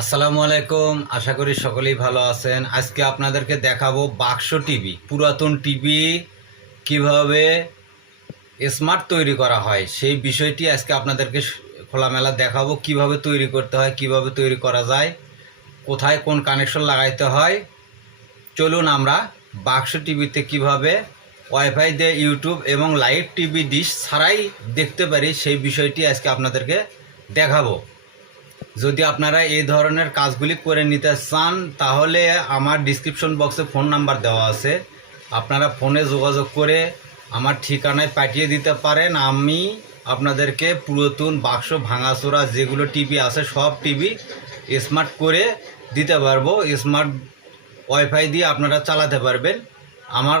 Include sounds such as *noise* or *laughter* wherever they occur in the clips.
আসসালামু আলাইকুম। আশা করি সকলেই ভালো আছেন। আজকে আপনাদেরকে দেখাবো বাক্স টিভি, পুরাতন টিভি কীভাবে স্মার্ট তৈরি করা হয়, সেই বিষয়টি আজকে আপনাদেরকে খোলামেলা দেখাবো। কীভাবে তৈরি করতে হয়, কীভাবে তৈরি করা যায়, কোথায় কোন কানেকশন লাগাইতে হয়। চলুন আমরা বাক্স টিভিতে কীভাবে ওয়াইফাই দিয়ে ইউটিউব এবং লাইভ টিভি ডিশ ছাড়াই দেখতে পারি, সেই বিষয়টি আজকে আপনাদেরকে দেখাবো। যদি আপনারা এই ধরনের কাজগুলি করে নিতে চান, তাহলে আমার ডিসক্রিপশন বক্সে ফোন নাম্বার দেওয়া আছে। আপনারা ফোনে যোগাযোগ করে আমার ঠিকানায় পাঠিয়ে দিতে পারেন। আমি আপনাদেরকে পুরাতন বাক্স, ভাঙাচোরা যেগুলো টিভি আছে, সব টিভি স্মার্ট করে দিতে পারব। স্মার্ট ওয়াইফাই দিয়ে আপনারা চালাতে পারবেন। আমার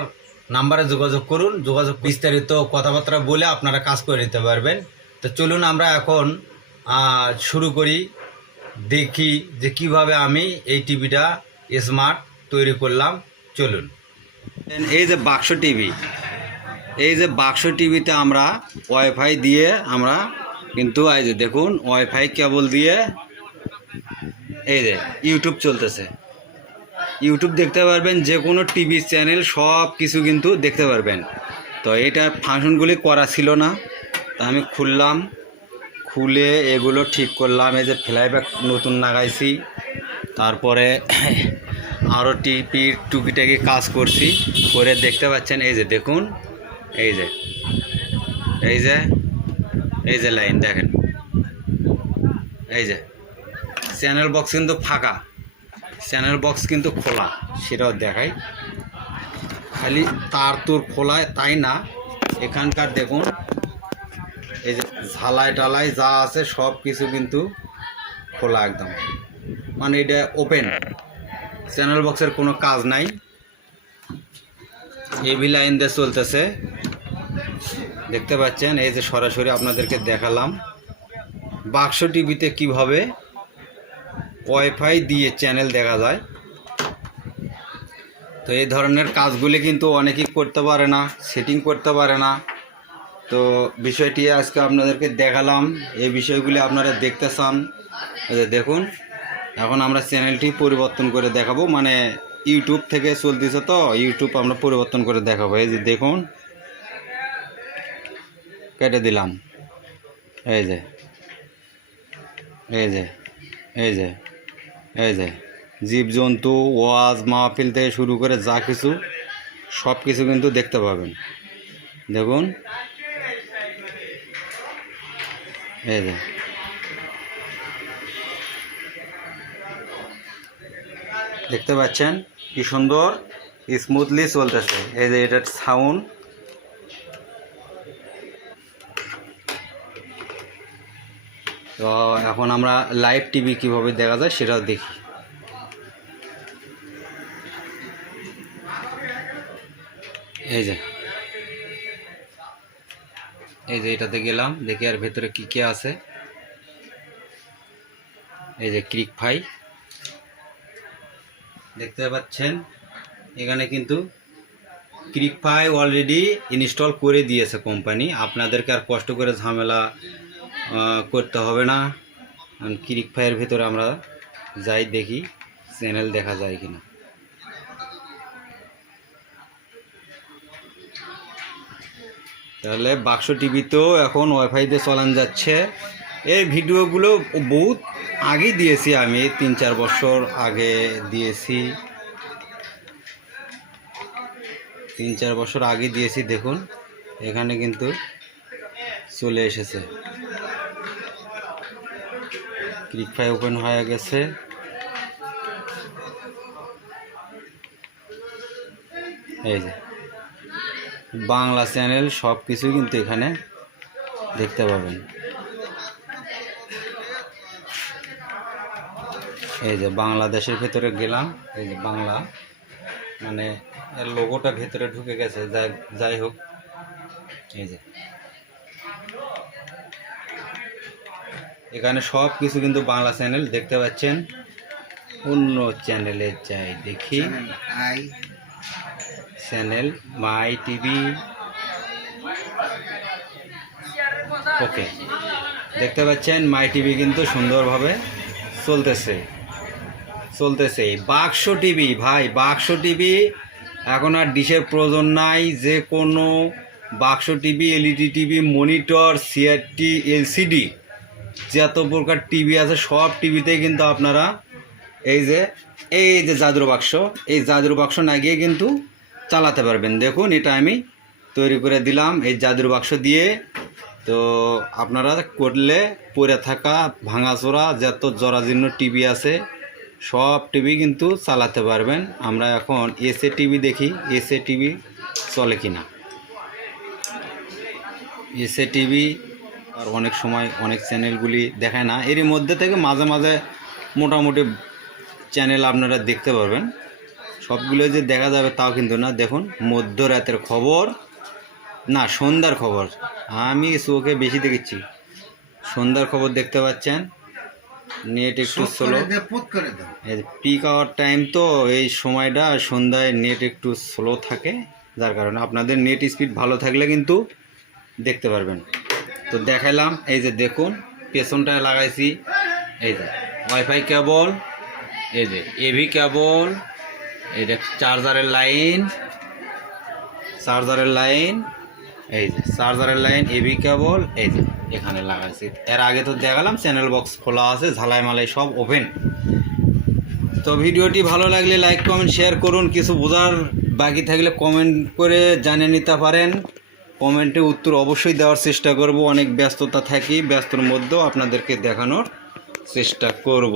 নাম্বারে যোগাযোগ করুন। যোগাযোগ বিস্তারিত কথাবার্তা বলে আপনারা কাজ করে নিতে পারবেন। তো চলুন আমরা এখন শুরু করি। দেখি যে কীভাবে আমি এই টিভিটা স্মার্ট তৈরি করলাম। চলুন। এই যে বাক্স টিভি, এই যে বাক্স টিভিতে আমরা ওয়াইফাই দিয়ে আমরা কিন্তু এই যে দেখুন ওয়াইফাই কেবল দিয়ে এই যে ইউটিউব চলতেছে। ইউটিউব দেখতে পারবেন যে কোনো টিভি চ্যানেল সব কিছু কিন্তু দেখতে পারবেন। তো এটার ফাংশনগুলি করা ছিল না। তা আমি খুললাম। খুলে এগুলো ঠিক করলাম। এই যে ফ্লাই ফ্লাইব্যাক নতুন লাগাইছি। তারপরে *clears throat* আরও টিপির টুকিটাকি কাজ করছি। করে দেখতে পাচ্ছেন, এই যে দেখুন, এই যে এই যে এই যে লাইন দেখেন। এই যে, চ্যানেল বক্স কিন্তু ফাঁকা। চ্যানেল বক্স কিন্তু খোলা, সেটাও দেখাই। খালি তার তোর খোলা তাই না, এখানকার দেখুন এই যে ঝালাই টালাই যা আছে সব কিছু কিন্তু খোলা একদম। মানে এটা ওপেন চ্যানেল বক্সের কোনো কাজ নাই। এভি লাইন দিয়ে চলতেছে। দেখতে পাচ্ছেন, এই যে সরাসরি আপনাদেরকে দেখালাম। বাক্স টিভিতে কীভাবে ওয়াইফাই দিয়ে চ্যানেল দেখা যায়। তো এই ধরনের কাজগুলি কিন্তু অনেকেই করতে পারে না সেটিং করতে পারে না। তো বিষয়টি আজকে আপনাদেরকে দেখালাম। এই বিষয়গুলি আপনারা দেখতে চান। দেখুন, এখন আমরা চ্যানেলটি পরিবর্তন করে দেখাবো। মানে ইউটিউব থেকে চলতেছে তো ইউটিউব আমরা পরিবর্তন করে দেখাবো। এই যে দেখুন, কেটে দিলাম। এই যে এই যে এই যে এই যে, জীবজন্তু, ওয়াজ, মাহফিল থেকে শুরু করে যা কিছু সব কিছু কিন্তু দেখতে পাবেন। দেখুন এই যে। দেখতে পাচ্ছেন কি সুন্দর স্মুথলি চলতেছে। এই যে এটার সাউন্ড তো এখন আমরা লাইভ টিভি কীভাবে দেখা যায় সেটাও দেখি। এই যে। এই যে এটাতে গেলাম, দেখি আর ভেতরে কি কি আছে। এই যে ক্রিক ফাই দেখতে পাচ্ছেন, এখানে কিন্তু ক্রিক ফাই অলরেডি ইনস্টল করে দিয়েছে কোম্পানি আপনাদেরকে আর কষ্ট করে ঝামেলা করতে হবে না। ক্রিক ফাইয়ের ভেতরে আমরা যাই দেখি চ্যানেল দেখা যায় কিনা। তাহলে বাক্স টিভিতেও এখন ওয়াইফাই দিয়ে চলান যাচ্ছে। এই ভিডিওগুলো বহুত আগে দিয়েছি আমি, তিন চার বছর আগে দিয়েছি। তিন চার বছর আগে দিয়েছি, দেখুন, এখানে কিন্তু চলে এসেছে। ক্লিক ফাই ওপেন হয়ে গেছে। এই যে। বাংলা চ্যানেল সব কিছু কিন্তু এখানে দেখতে পাবেন। এই যে বাংলাদেশের ভেতরে গেলাম, এই যে বাংলা মানে এর লোগোটা ভেতরে ঢুকে গেছে, যাই যাই হোক। এই যে। এখানে সব কিছু কিন্তু বাংলা চ্যানেল দেখতে পাচ্ছেন। অন্য চ্যানেলে যাই দেখি। চ্যানেল মাই টিভি ওকে দেখতে পাচ্ছেন মাই টিভি কিন্তু সুন্দরভাবে চলতেছে। চলতেছে। বাক্স টিভি ভাই, বাক্স টিভি এখন আর ডিশের প্রয়োজন নাই। যে কোনো বাক্স TV LED TV monitor CRT LCD যত প্রকার টিভি আছে, সব টিভিতেই কিন্তু আপনারা এই যে এই যে জাদুর বাক্স, এই জাদুর বাক্স না গিয়ে কিন্তু চালাতে পারবেন। দেখুন, এটা আমি তৈরি করে দিলাম এই জাদুর বাক্স দিয়ে। তো আপনারা করলে পড়ে থাকা ভাঙাচোরা, যত জরাজীর্ণ টিভি আছে, সব টিভি কিন্তু চালাতে পারবেন। আমরা এখন এসএ টিভি দেখি এসএ টিভি চলে কিনা। এসএ টিভি আর অনেক সময় অনেক চ্যানেলগুলি দেখায় না। এরই মধ্যে থেকে মাঝে মাঝে মোটামুটি চ্যানেল আপনারা দেখতে পারবেন। সবগুলো যে দেখা যাবে তাও কিন্তু না। দেখুন মধ্যরাতের খবর। না সন্ধ্যার খবর। আমি চোখে বেশি দেখেছি। সন্ধ্যার খবর দেখতে পাচ্ছেন। নেট একটু স্লো পিক আওয়ার টাইম তো এই সময়টা সন্ধ্যায় নেট একটু স্লো থাকে। যার কারণে আপনাদের নেট স্পিড ভালো থাকলে কিন্তু দেখতে পারবেন। তো দেখালাম এই যে দেখুন পেছনটায় লাগাইছি। এই যে ওয়াইফাই কেবল এই যে এভি কেবল এটা চার্জারের লাইন চার্জারের লাইন, এই যে চার্জারের লাইন এভি কেবল, এই যে এখানে লাগাইছি। এর আগে তো দেখালাম চ্যানেল বক্স খোলা আছে, ঝালাই মালাই সব ওপেন তো ভিডিওটি ভালো লাগলে লাইক কমেন্ট শেয়ার করুন। কিছু বোঝার বাকি থাকলে কমেন্ট করে জানিয়ে নিতে পারেন। কমেন্টে উত্তর অবশ্যই দেওয়ার চেষ্টা করব। অনেক ব্যস্ততা থাকি, ব্যস্তর মধ্যেও আপনাদেরকে দেখানোর চেষ্টা করব।